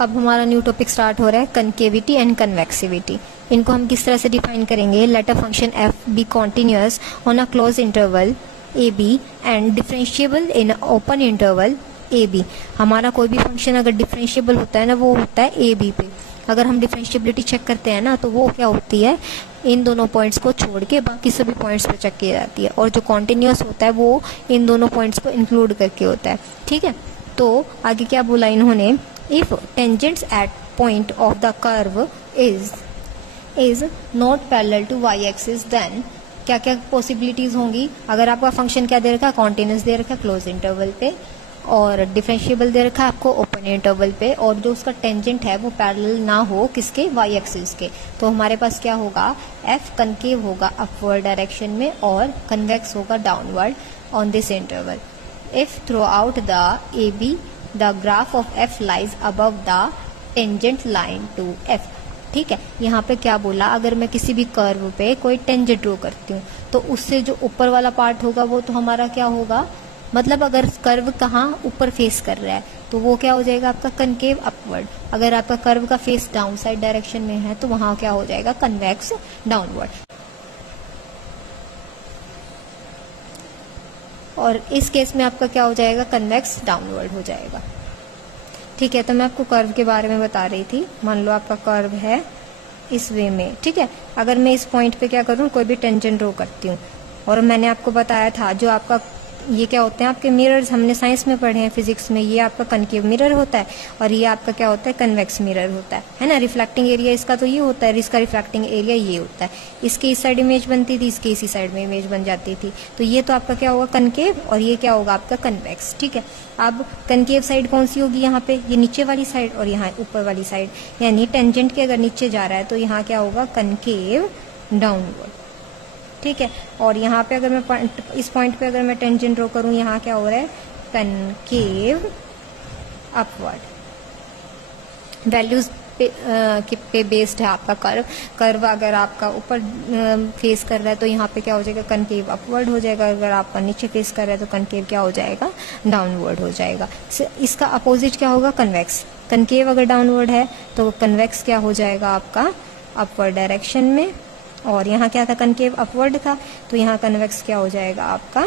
अब हमारा new topic start हो रहा है कनकेविटी एंड कन्वेक्सिविटी। इनको हम किस तरह से डिफाइन करेंगे। Let a function f be continuous on a close interval a b and differentiable in open interval a b. हमारा कोई भी फंक्शन अगर डिफरेंशिएबल होता है ना, वो होता है ए बी पे। अगर हम डिफरेंशिएबिलिटी चेक करते हैं ना, तो वो क्या होती है, इन दोनों पॉइंट्स को छोड़ के बाकी सभी पॉइंट्स पे चेक की जाती है। और जो कॉन्टिन्यूअस होता है वो इन दोनों पॉइंट्स को इंक्लूड करके होता है। ठीक है, तो आगे क्या बोला इन्होंने, if tangents at point of the curve is not parallel to y axis, then क्या क्या पॉसिबिलिटीज होंगी। अगर आपका फंक्शन क्या दे रखा है, कॉन्टिन्यूअस दे रखा है क्लोज इंटरवल पे, और डिफरेंशिएबल दे रखा है आपको ओपन इंटरवल पे, और जो उसका टेंजेंट है वो पैरेलल ना हो किसके, वाई एक्सिस के, तो हमारे पास क्या होगा, एफ कनकेव होगा अपवर्ड डायरेक्शन में और कन्वेक्स होगा downward on this interval. If throughout the a b the graph of f lies above the tangent line to f. ठीक है, यहाँ पे क्या बोला, अगर मैं किसी भी कर्व पे कोई टेंजेंट ड्रॉ करती हूँ तो उससे जो ऊपर वाला पार्ट होगा वो तो हमारा क्या होगा, मतलब अगर कर्व कहाँ ऊपर फेस कर रहा है तो वो क्या हो जाएगा आपका कनकेव अपवर्ड। अगर आपका कर्व का फेस डाउन साइड डायरेक्शन में है तो वहां क्या हो जाएगा, कन्वेक्स डाउनवर्ड। और इस केस में आपका क्या हो जाएगा, कन्वेक्स डाउनवर्ड हो जाएगा। ठीक है, तो मैं आपको कर्व के बारे में बता रही थी। मान लो आपका कर्व है इस वे में। ठीक है, अगर मैं इस पॉइंट पे क्या करूँ, कोई भी टेंजेंट ड्रॉ करती हूँ, और मैंने आपको बताया था जो आपका ये क्या होते हैं आपके मिरर्स, हमने साइंस में पढ़े हैं फिजिक्स में, ये आपका कनकेव मिरर होता है और ये आपका क्या होता है, कन्वेक्स मिरर होता है ना। रिफ्लेक्टिंग एरिया इसका तो ये होता है, इसका रिफ्लेक्टिंग एरिया ये होता है। इसके इस साइड इमेज बनती थी, इसके इसी साइड में इमेज बन जाती थी। तो ये तो आपका क्या होगा, कनकेव, और ये क्या होगा आपका कन्वेक्स। ठीक है, अब कनकेव साइड कौन सी होगी, यहाँ पे ये नीचे वाली साइड और यहाँ ऊपर वाली साइड, यानी टेंजेंट के अगर नीचे जा रहा है तो यहाँ क्या होगा, कनकेव डाउनवर्ड। ठीक है, और यहाँ पे अगर मैं इस पॉइंट पे अगर मैं टेंजेंट ड्रॉ करूँ, यहाँ क्या हो रहा है, कनकेव अपवर्ड। वैल्यूज पे बेस्ड है आपका कर्व अगर आपका ऊपर फेस कर रहा है तो यहाँ पे क्या हो जाएगा, कनकेव अपवर्ड हो जाएगा। अगर आपका नीचे फेस कर रहा है तो कनकेव क्या हो जाएगा, डाउनवर्ड हो जाएगा। इसका अपोजिट क्या होगा, कन्वेक्स। कनकेव अगर डाउनवर्ड है तो कन्वेक्स क्या हो जाएगा आपका, अपवर्ड डायरेक्शन में, और यहाँ क्या था, कनकेव अपवर्ड था, तो यहाँ कन्वेक्स क्या हो जाएगा आपका,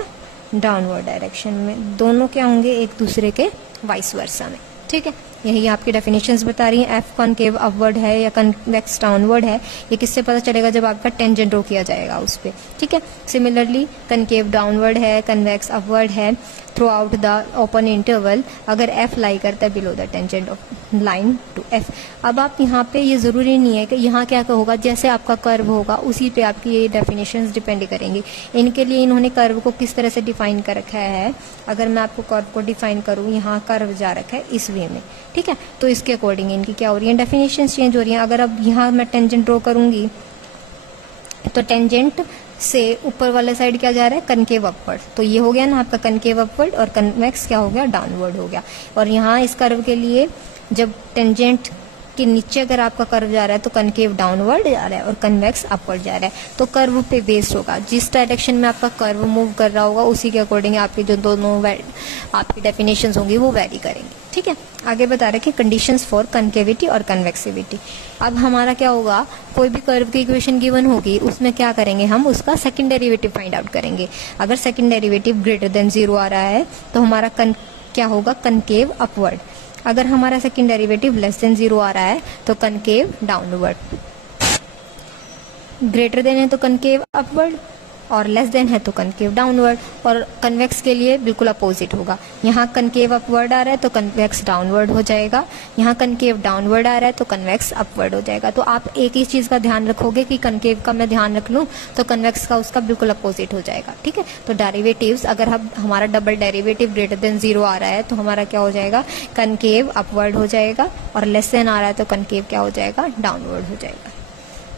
डाउनवर्ड डायरेक्शन में। दोनों क्या होंगे, एक दूसरे के वाइस वर्सा में। ठीक है, यही आपकी डेफिनेशंस बता रही हैं। एफ कनकेव अपवर्ड है या कन्वेक्स डाउनवर्ड है, ये किससे पता चलेगा, जब आपका टेंजेंट ड्रॉ किया जाएगा उस पर। ठीक है, सिमिलरली कनकेव डाउनवर्ड है, कन्वेक्स अपवर्ड है throughout the open interval अगर एफ लाई करता है below the tangent of line to f. अब आप यहाँ पे ये जरूरी नहीं है कि यहाँ क्या होगा, जैसे आपका कर्व होगा उसी पे आपकी ये डेफिनेशंस डिपेंड करेंगी। इनके लिए इन्होंने कर्व को किस तरह से डिफाइन कर रखा है, अगर मैं आपको कर्व को डिफाइन करूँ, यहाँ कर्व जा रखा है इस वे में। ठीक है, तो इसके अकॉर्डिंग इनकी क्या हो रही है, डेफिनेशंस चेंज हो रही हैं। अगर अब यहाँ मैं टेंजेंट ड्रॉ करूंगी तो टेंजेंट से ऊपर वाले साइड क्या जा रहा है, कनकेव अपवर्ड, तो ये हो गया ना आपका कनकेव अपवर्ड, और कन्वेक्स क्या हो गया, डाउनवर्ड हो गया। और यहाँ इस कर्व के लिए जब टेंजेंट के नीचे अगर आपका कर्व जा रहा है तो कनकेव डाउनवर्ड जा रहा है और कन्वेक्स अपवर्ड जा रहा है, तो कर्व पे बेस्ड होगा। जिस डायरेक्शन में आपका कर्व मूव कर रहा होगा उसी के अकॉर्डिंग आपकी जो दोनों आपकी डेफिनेशंस होंगी वो वैरी करेंगे। ठीक है, आगे बता रहे कि कंडीशंस फॉर कनकेविटी और कन्वेक्सिविटी। अब हमारा क्या होगा, कोई भी कर्व की इक्वेशन गिवन होगी, उसमें क्या करेंगे हम, उसका सेकंड डेरिवेटिव फाइंड आउट करेंगे। अगर सेकंड डेरिवेटिव ग्रेटर देन 0 आ रहा है तो हमारा क्या होगा, कनकेव अपवर्ड। अगर हमारा सेकंड डेरिवेटिव लेस देन 0 आ रहा है तो कनकेव डाउनवर्ड। ग्रेटर देन है तो कनकेव अपवर्ड, और लेस देन है तो कनकेव डाउनवर्ड। और कन्वेक्स के लिए बिल्कुल अपोजिट होगा। यहाँ कनकेव अपवर्ड आ रहा है तो कन्वेक्स डाउनवर्ड हो जाएगा, यहाँ कनकेव डाउनवर्ड आ रहा है तो कन्वेक्स अपवर्ड हो जाएगा। तो आप एक ही चीज का ध्यान रखोगे कि कनकेव का मैं ध्यान रख लूँ तो कन्वेक्स का उसका बिल्कुल अपोजिट हो जाएगा। ठीक है, तो डेरिवेटिव्स अगर हमारा डबल डेरिवेटिव ग्रेटर देन 0 आ रहा है तो हमारा क्या हो जाएगा, कनकेव अपवर्ड हो जाएगा, और लेस देन आ रहा है तो कनकेव क्या हो जाएगा, डाउनवर्ड हो जाएगा।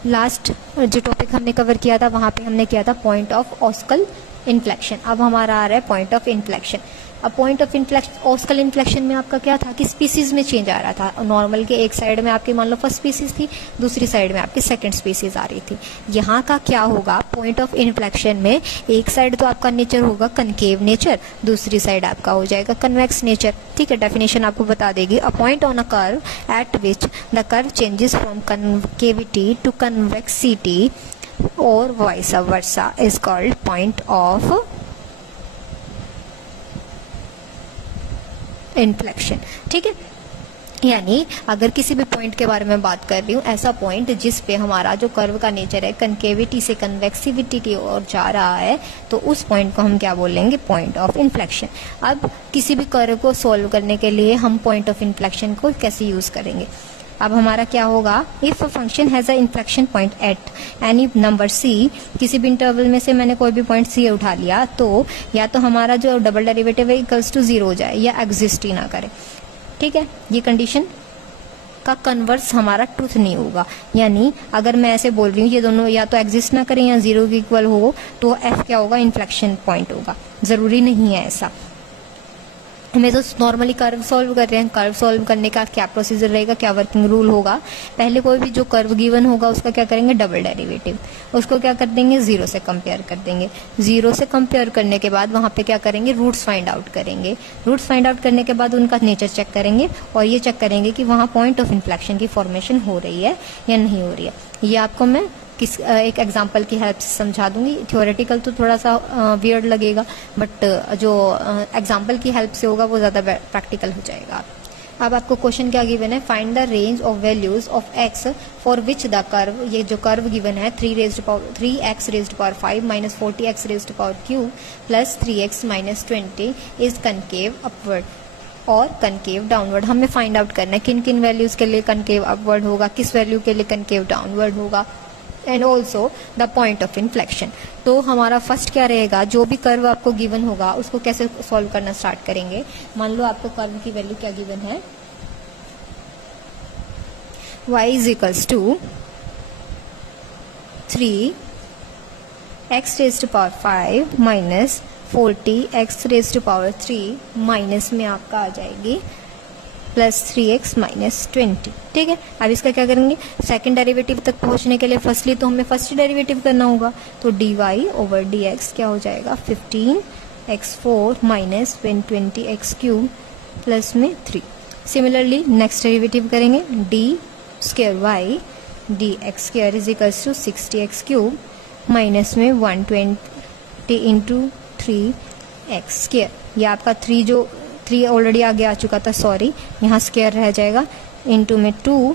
लास्ट जो टॉपिक हमने कवर किया था वहां पे हमने किया था पॉइंट ऑफ ऑस्कल इन्फ्लेक्शन। अब हमारा आ रहा है पॉइंट ऑफ इन्फ्लेक्शन। अब पॉइंट ऑफ इन्फ्लेक्शन, ऑस्कल इन्फ्लेक्शन में आपका क्या था कि स्पीसीज में चेंज आ रहा था। नॉर्मल के एक साइड में आपकी मान लो फर्स्ट स्पीसीज थी, दूसरी साइड में आपकी सेकंड स्पीसीज आ रही थी। यहाँ का क्या होगा, पॉइंट ऑफ इन्फ्लेक्शन में एक साइड तो आपका नेचर होगा कनकेव नेचर, दूसरी साइड आपका हो जाएगा कन्वेक्स नेचर। ठीक है, डेफिनेशन आपको बता देगी। A point on a curve at which the curve changes from concavity to convexity और vice versa is called point of inflection. ठीक है, यानी अगर किसी भी पॉइंट के बारे में बात कर रही हूँ, ऐसा पॉइंट जिस पे हमारा जो कर्व का नेचर है कनकेविटी से कन्वेक्सिविटी की ओर जा रहा है, तो उस पॉइंट को हम क्या बोलेंगे, पॉइंट ऑफ इन्फ्लेक्शन। अब किसी भी कर्व को सॉल्व करने के लिए हम पॉइंट ऑफ इन्फ्लेक्शन को कैसे यूज करेंगे। अब हमारा क्या होगा, if a function has a inflection point at any number c, किसी भी इंटरवल में से मैंने कोई भी पॉइंट सी उठा लिया, तो या तो हमारा जो डबल डेरिवेटिव है इक्वल्स टू 0 हो जाए या एग्जिस्ट ही ना करे। ठीक है, ये कंडीशन का कन्वर्स हमारा ट्रूथ नहीं होगा। यानी अगर मैं ऐसे बोल रही हूँ ये दोनों या तो एग्जिस्ट ना करें या 0 के इक्वल हो, तो एफ क्या होगा, इन्फ्लेक्शन पॉइंट होगा। जरूरी नहीं है ऐसा। हमें तो नॉर्मली कर्व सॉल्व कर रहे हैं, कर्व सॉल्व करने का क्या प्रोसीजर रहेगा, क्या वर्किंग रूल होगा। पहले कोई भी जो कर्व गिवन होगा उसका क्या करेंगे, डबल डेरिवेटिव, उसको क्या कर देंगे, 0 से कंपेयर कर देंगे। 0 से कंपेयर करने के बाद वहां पे क्या करेंगे, रूट्स फाइंड आउट करेंगे। रूट्स फाइंड आउट करने के बाद उनका नेचर चेक करेंगे और ये चेक करेंगे कि वहां पॉइंट ऑफ इन्फ्लेक्शन की फॉर्मेशन हो रही है या नहीं हो रही है। ये आपको मैं एक एग्जाम्पल की हेल्प से समझा दूंगी। थ्योरेटिकल तो थोड़ा सा वियर्ड लगेगा, बट जो एग्जाम्पल की हेल्प से होगा वो ज़्यादा प्रैक्टिकल हो जाएगा। अब आपको क्वेश्चन क्या गिवन है, find the range of values of x for which the curve, ये जो कर्व गिवन है 3x raised power 5 minus 40x raised power cube plus 3x minus 20 is concave upward और कनकेव डाउनवर्ड। हमें find out करना है किन किन values के लिए कनकेव अपवर्ड होगा, किस वैल्यू के लिए कनकेव डाउनवर्ड होगा, and also the point of inflection. तो हमारा फर्स्ट क्या रहेगा, जो भी कर्व आपको गिवन होगा उसको कैसे सॉल्व करना स्टार्ट करेंगे। मान लो आपको कर्व की वैल्यू क्या गिवन है, y is equals to 3x raised power 5 minus 40x raised power 3 minus में आपका आ जाएगी प्लस 3x माइनस 20। ठीक है, अब इसका क्या करेंगे, सेकंड डेरिवेटिव तक पहुंचने के लिए फर्स्टली तो हमें फर्स्ट डेरिवेटिव करना होगा, तो dy ओवर dx क्या हो जाएगा, 15x4 minus 20x cube plus में 3। सिमिलरली नेक्स्ट डेरिवेटिव करेंगे, d square y dx square is equals to 60x cube minus में 120 इंटू 3x स्क्वायर। ये आपका 3 ऑलरेडी आगे आ चुका था, सॉरी, यहाँ स्क्वायर रह जाएगा, इनटू में 2,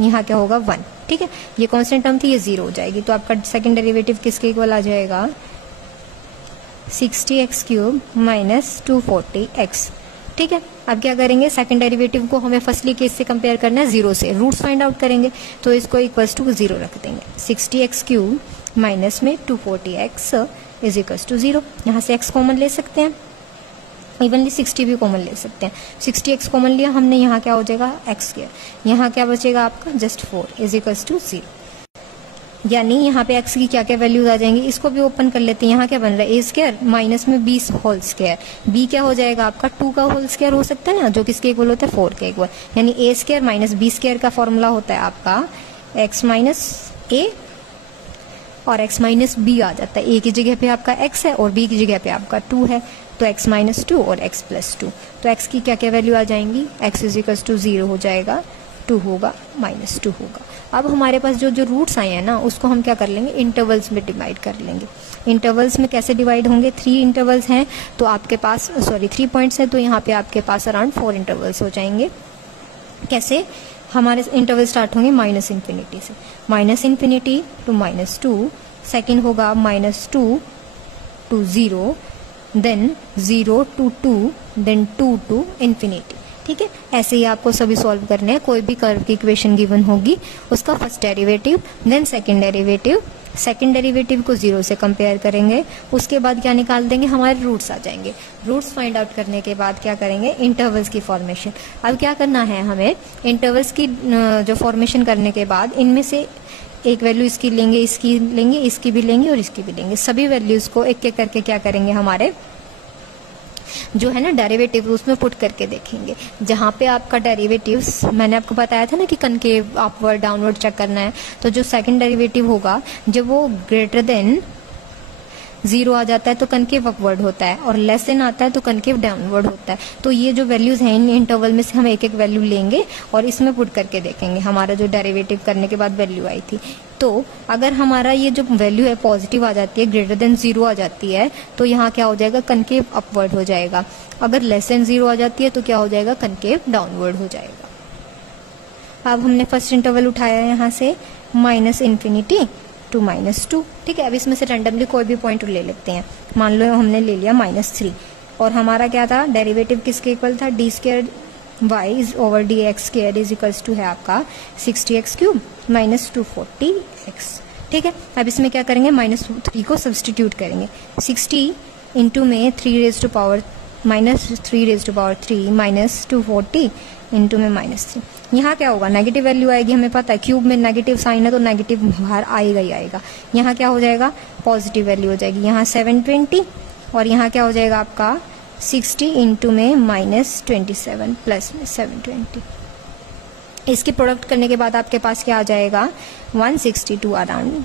यहाँ क्या होगा 1। ठीक है, ये कांस्टेंट टर्म थी, ये 0 हो जाएगी, तो आपका सेकंड डेरिवेटिव किसके इक्वल आ जाएगा, 60x क्यूब माइनस 240x। ठीक है, अब क्या करेंगे, सेकंड डेरिवेटिव को हमें फर्स्टली केस से कंपेयर करना है 0 से, रूट्स फाइंड आउट करेंगे, तो इसको इक्वल्स टू 0 रख देंगे। 60x क्यूब माइनस में 240x इज इक्वल्स टू 0। यहाँ से x कॉमन ले सकते हैं, इवनली 60 भी कॉमन ले सकते हैं। 60x कॉमन लिया हमने, यहाँ क्या हो जाएगा, x स्क्वायर, यहाँ क्या बचेगा आपका, जस्ट 4 इज इक्वल्स टू 0। यानी यहाँ पे x की क्या क्या वैल्यूज आ जाएंगी, इसको भी ओपन कर लेते हैं। यहाँ क्या बन रहा है, a स्क्वायर माइनस में 20 होल स्क्वायर, b क्या हो जाएगा आपका 2 का होल स्क्वायर हो सकता है ना, जो किसके इक्वल होता है, 4 के इक्वल। यानी a square minus b square का फॉर्मूला होता है आपका x माइनस a और x माइनस b आ जाता है। a की जगह पे आपका x है और b की जगह पे आपका 2 है, तो x माइनस 2 और x प्लस 2। तो x की क्या क्या वैल्यू आ जाएंगी, x इज इक्वल्स टू 0 हो जाएगा, 2 होगा, माइनस 2 होगा। अब हमारे पास जो रूट्स आए हैं ना, उसको हम क्या कर लेंगे, इंटरवल्स में डिवाइड कर लेंगे। इंटरवल्स में कैसे डिवाइड होंगे, 3 इंटरवल्स हैं तो आपके पास, सॉरी 3 पॉइंट्स हैं, तो यहाँ पे आपके पास अराउंड 4 इंटरवल्स हो जाएंगे। कैसे, हमारे इंटरवल स्टार्ट होंगे माइनस इन्फिनिटी से, minus infinity to minus 2, second होगा minus 2 to 0, then 0 to 2, then 2 to infinity. ठीक है, ऐसे ही आपको सभी सॉल्व करने हैं। कोई भी कर्व की इक्वेशन गिवन होगी, उसका first derivative, then second derivative, second derivative को 0 से कंपेयर करेंगे, उसके बाद क्या निकाल देंगे, हमारे रूट्स आ जाएंगे। रूट्स फाइंड आउट करने के बाद क्या करेंगे, इंटरवल्स की फॉर्मेशन। अब क्या करना है हमें, इंटरवल्स की जो फॉर्मेशन करने के बाद इनमें से एक वैल्यू इसकी लेंगे, इसकी लेंगे, इसकी भी लेंगे और इसकी भी लेंगे। सभी वैल्यूज को एक एक करके क्या करेंगे, हमारे जो है ना डेरिवेटिव, उसमें पुट करके देखेंगे। जहाँ पे आपका डेरिवेटिव्स मैंने आपको बताया था ना कि कनकेव अपवर्ड डाउनवर्ड चेक करना है, तो जो सेकंड डेरिवेटिव होगा जब वो ग्रेटर देन 0 आ जाता है तो कनकेव अपवर्ड होता है, और लेस देन आता है तो कनकेव डाउनवर्ड होता है। तो ये जो वैल्यूज हैं इन इंटरवल में से हम एक एक वैल्यू लेंगे और इसमें पुट करके देखेंगे हमारा जो डेरिवेटिव करने के बाद वैल्यू आई थी। तो अगर हमारा ये जो वैल्यू है पॉजिटिव आ जाती है, ग्रेटर देन 0 आ जाती है, तो यहाँ क्या हो जाएगा, कनकेव अपवर्ड हो जाएगा। अगर लेस देन 0 आ जाती है तो क्या हो जाएगा, कनकेव डाउनवर्ड हो जाएगा। अब हमने फर्स्ट इंटरवल उठाया यहाँ से -∞ to -2, ठीक है। अब इसमें से रैंडमली कोई भी पॉइंट ले लेते हैं। मान लो हमने ले लिया -3, और हमारा क्या था, डेरिवेटिव किसके इक्वल था, d² y/dx² is equals to है आपका 60x³ - 240x, ठीक है। अब इसमें क्या करेंगे, -3 को सब्सटीट्यूट करेंगे। 60 इंटू में 3 रेज टू पावर -3 -240 इंटू में -3। यहाँ क्या होगा, नेगेटिव वैल्यू आएगी, हमें पता है क्यूब में नेगेटिव साइन है तो नेगेटिव बाहर आएगा ही आएगा। यहाँ क्या हो जाएगा, पॉजिटिव वैल्यू हो जाएगी। यहाँ 720, और यहाँ क्या हो जाएगा आपका 60 इंटू में -27 प्लस में 720। इसकी प्रोडक्ट करने के बाद आपके पास क्या आ जाएगा, 162 अराउंड,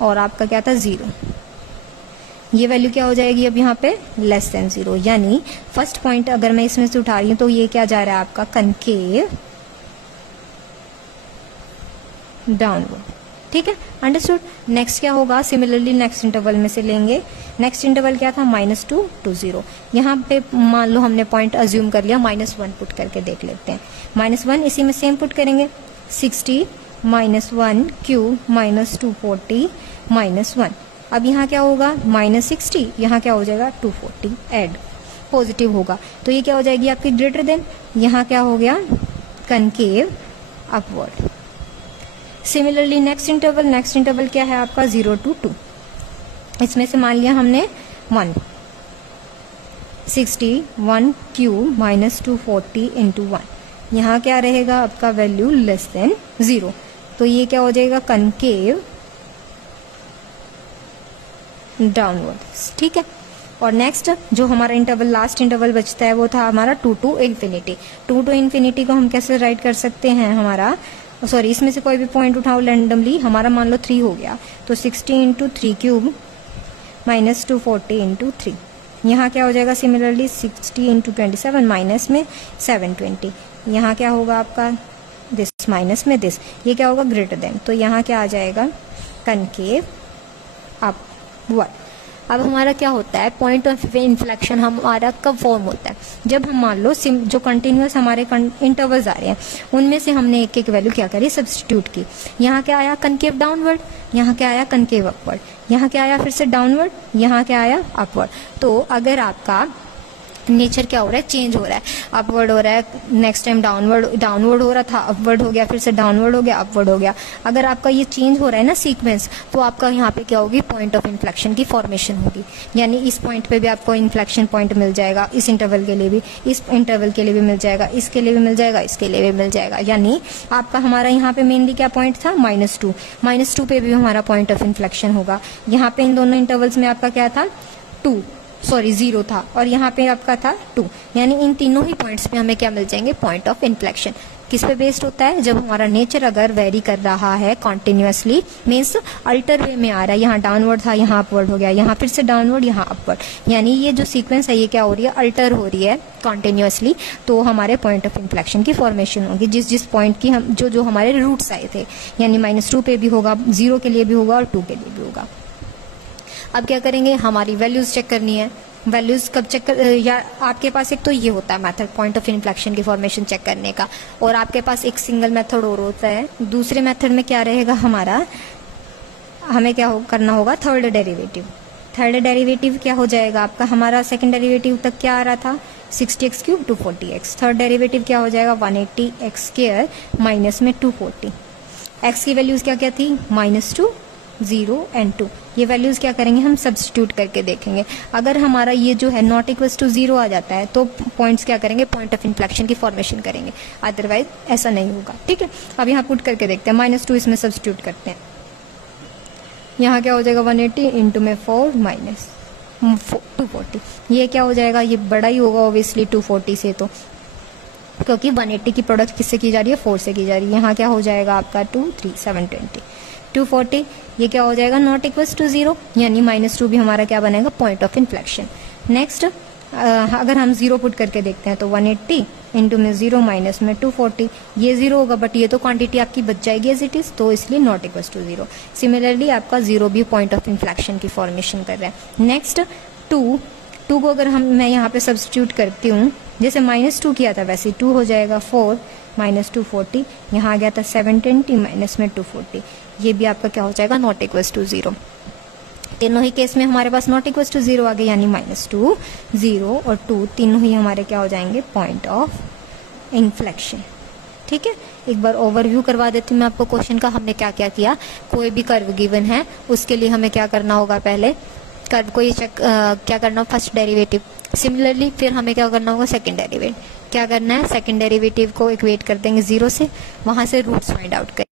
और आपका क्या था 0। ये वैल्यू क्या हो जाएगी अब यहाँ पे, लेस देन 0, यानी फर्स्ट पॉइंट अगर मैं इसमें से उठा रही हूँ तो ये क्या जा रहा है आपका, कनकेव डाउनवर्ड, ठीक है, अंडरस्टूड। नेक्स्ट क्या होगा, सिमिलरली नेक्स्ट इंटरवल में से लेंगे। नेक्स्ट इंटरवल क्या था, -2 to 0। यहाँ पे मान लो हमने पॉइंट अज्यूम कर लिया, -1 पुट करके देख लेते हैं। -1 इसी में सेम पुट करेंगे, 60 -1 क्यूब -240 -1। अब यहाँ क्या होगा, -60, यहाँ क्या हो जाएगा 240 ऐड, पॉजिटिव होगा तो ये क्या हो जाएगी आपकी ग्रेटर देन, यहाँ क्या हो गया, concave upward. Similarly next interval क्या है आपका, 0 to 2। इसमें से मान लिया हमने 1, 61 क्यूब -240 इंटू 1। यहाँ क्या रहेगा आपका वैल्यू लेस देन 0, तो ये क्या हो जाएगा, कनकेव डाउनवर्ड, ठीक है। और नेक्स्ट जो हमारा इंटरवल लास्ट इंटरवल बचता है वो था हमारा 2 to ∞। 2 to ∞ को हम कैसे राइट कर सकते हैं, हमारा सॉरी इसमें से कोई भी पॉइंट उठाओ रैंडमली, हमारा मान लो 3 हो गया तो 60 इंटू 3 क्यूब -240 इंटू 3। यहाँ क्या हो जाएगा, सिमिलरली 60 इंटू 27 माइनस में 720। यहाँ क्या होगा आपका, दिस माइनस में दिस, ये क्या होगा, ग्रेटर देन, तो यहाँ क्या आ जाएगा, कनकेव अपवर्ड। अब हमारा क्या होता है, पॉइंट ऑफ इन्फ्लेक्शन हमारा कब फॉर्म होता है, जब हम मान लो जो कंटिन्यूअस हमारे इंटरवल्स आ रहे हैं उनमें से हमने एक एक वैल्यू क्या करी, सब्स्टिट्यूट की। यहाँ क्या आया, कनकेव डाउनवर्ड, यहाँ क्या आया, कनकेव अपवर्ड, यहाँ क्या आया फिर से डाउनवर्ड, यहाँ क्या आया, अपवर्ड। तो अगर आपका नेचर क्या हो रहा है, चेंज हो रहा है, अपवर्ड हो रहा है, नेक्स्ट टाइम डाउनवर्ड हो रहा था, अपवर्ड हो गया, फिर से डाउनवर्ड हो गया, अपवर्ड हो गया। अगर आपका ये चेंज हो रहा है ना सीक्वेंस, तो आपका यहाँ पे क्या होगी, पॉइंट ऑफ इन्फ्लेक्शन की फॉर्मेशन होगी। यानी इस पॉइंट पे भी आपको इन्फ्लेक्शन पॉइंट मिल जाएगा, इस इंटरवल के लिए भी, इस इंटरवल के लिए भी मिल जाएगा, इसके लिए भी मिल जाएगा, इसके लिए भी मिल जाएगा। यानी आपका हमारा यहाँ पे मेनली क्या पॉइंट था, -2 पे भी हमारा पॉइंट ऑफ इन्फ्लेक्शन होगा। यहाँ पे इन दोनों इंटरवल्स में आपका क्या था, 0 था, और यहाँ पे आपका था 2। यानी इन तीनों ही पॉइंट्स पे हमें क्या मिल जाएंगे, पॉइंट ऑफ इन्फ्लेक्शन। किस पे बेस्ड होता है, जब हमारा नेचर अगर वेरी कर रहा है कॉन्टिन्यूअसली, मीन्स अल्टर वे में आ रहा है, यहाँ डाउनवर्ड था, यहाँ अपवर्ड हो गया, यहाँ फिर से डाउनवर्ड, यहाँ अपवर्ड, यानी ये जो सीक्वेंस है ये क्या हो रही है, अल्टर हो रही है कॉन्टिन्यूअसली, तो हमारे पॉइंट ऑफ इन्फ्लेक्शन की फॉर्मेशन होगी। जिस पॉइंट की हम जो हमारे रूट्स आए थे, यानी -2 पे भी होगा, 0 के लिए भी होगा और 2 के लिए भी होगा। अब क्या करेंगे, हमारी वैल्यूज चेक करनी है। वैल्यूज कब चेक कर, या आपके पास एक तो ये होता है मेथड पॉइंट ऑफ इन्फ्लेक्शन की फॉर्मेशन चेक करने का, और आपके पास एक सिंगल मेथड और होता है। दूसरे मेथड में क्या रहेगा हमारा, हमें क्या करना होगा, थर्ड डेरिवेटिव। थर्ड डेरिवेटिव क्या हो जाएगा आपका, हमारा सेकंड डेरिवेटिव तक क्या आ रहा था, 60x³ 240x। थर्ड डेरिवेटिव क्या हो जाएगा, 180x² माइनस में 240। x की वैल्यूज क्या क्या थी, -2, 0 एंड 2। ये वैल्यूज क्या करेंगे, हम सब्स्टिट्यूट करके देखेंगे। अगर हमारा ये जो है नॉट इक्वल्स टू 0 आ जाता है तो पॉइंट्स क्या करेंगे, पॉइंट ऑफ इन्फ्लेक्शन की फॉर्मेशन करेंगे, अदरवाइज ऐसा नहीं होगा। ठीक है, अब यहाँ पुट करके देखते हैं, -2 इसमें सब्स्टिट्यूट करते हैं। यहाँ क्या हो जाएगा, 180 इंटू में 4 माइनस 240। ये क्या हो जाएगा, ये बड़ा ही होगा ऑब्वियसली 240 से, तो क्योंकि 180 की प्रोडक्ट किससे की जा रही है, 4 से की जा रही है। यहाँ क्या हो जाएगा आपका 2 3 720 240, ये क्या हो जाएगा नॉट इक्वल्स टू 0, यानी -2 भी हमारा क्या बनेगा, पॉइंट ऑफ इन्फ्लेक्शन। नेक्स्ट अगर हम 0 पुट करके देखते हैं तो 180 इंटू में 0 माइनस में 240, ये 0 होगा बट ये तो क्वांटिटी आपकी बच जाएगी एज इट इज, तो इसलिए नॉट इक्वल्स टू 0। सिमिलरली आपका 0 भी पॉइंट ऑफ इन्फ्लेक्शन की फॉर्मेशन कर रहा है। नेक्स्ट 2 को अगर मैं यहाँ पे सब्सटीट्यूट करती हूँ, जैसे -2 किया था वैसे 2 हो जाएगा 4 माइनस 240, यहाँ आ गया था 720 माइनस में 240, ये भी आपका क्या हो जाएगा नॉट इक्वल्स टू 0। तीनों ही केस में हमारे पास नॉट इक्वल्स टू 0 आ गए, यानी -2 0 और 2 तीनों ही हमारे क्या हो जाएंगे, पॉइंट ऑफ इन्फ्लेक्शन। ठीक है, एक बार ओवरव्यू करवा देती हूँ मैं आपको क्वेश्चन का, हमने क्या क्या किया। कोई भी कर्व गिवन है उसके लिए हमें क्या करना होगा, पहले कर्व को ये चेक क्या करना होगा, फर्स्ट डेरिवेटिव। सिमिलरली फिर हमें क्या करना होगा, सेकंड डेरिवेटिव। क्या करना है, सेकंड डेरिवेटिव को इक्वेट कर देंगे 0 से, वहां से रूट्स फाइंड आउट करेंगे।